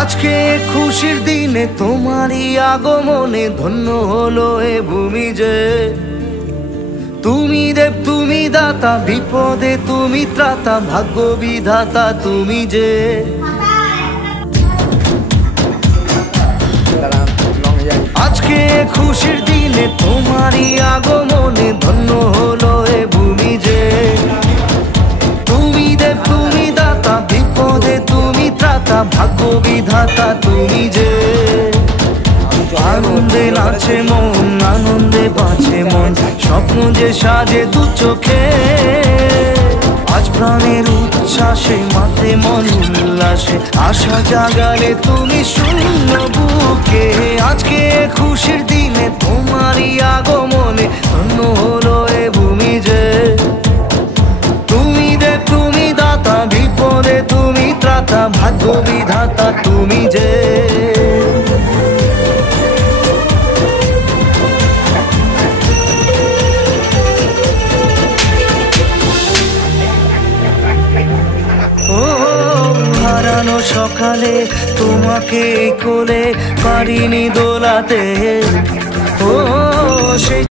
আজকে খুশির দিনে তোমারই আগমনে ধন্য হলো এ ভূমি যে। তুমি দেব তুমি দাতা, বিপদে তুমি ত্রাতা, ভাগ্য বিধাতা তুমি যে। আজকে খুশির দিনে তোমারই আগমনে ধন্য হলো এ ভূমি যে। তুমি দেব তুমি দাতা, বিপদে তুমি ত্রাতা, ভাগ্য বিধাতা তুমি যে। আনন্দে নাচে মন, আনন্দে বাঁচে মন, স্বপ্ন যে সাজে দু চোখে। আজ প্রাণের উচ্ছ্বাসে মাতে মন উল্লাসে, আশা জাগালে তুমি শূন্য বুকে। আজকে খুশির দিনে তোমারই আগমনে ধন্য হলো এ ভূমি যে। তুমি দেব তুমি দাতা, বিপদে তুমি ত্রাতা, ভাগ্য বিধাতা তুমি যে। হারানো সকালে তোমাকে কোলে পারিনি দোলাতে, ও সেই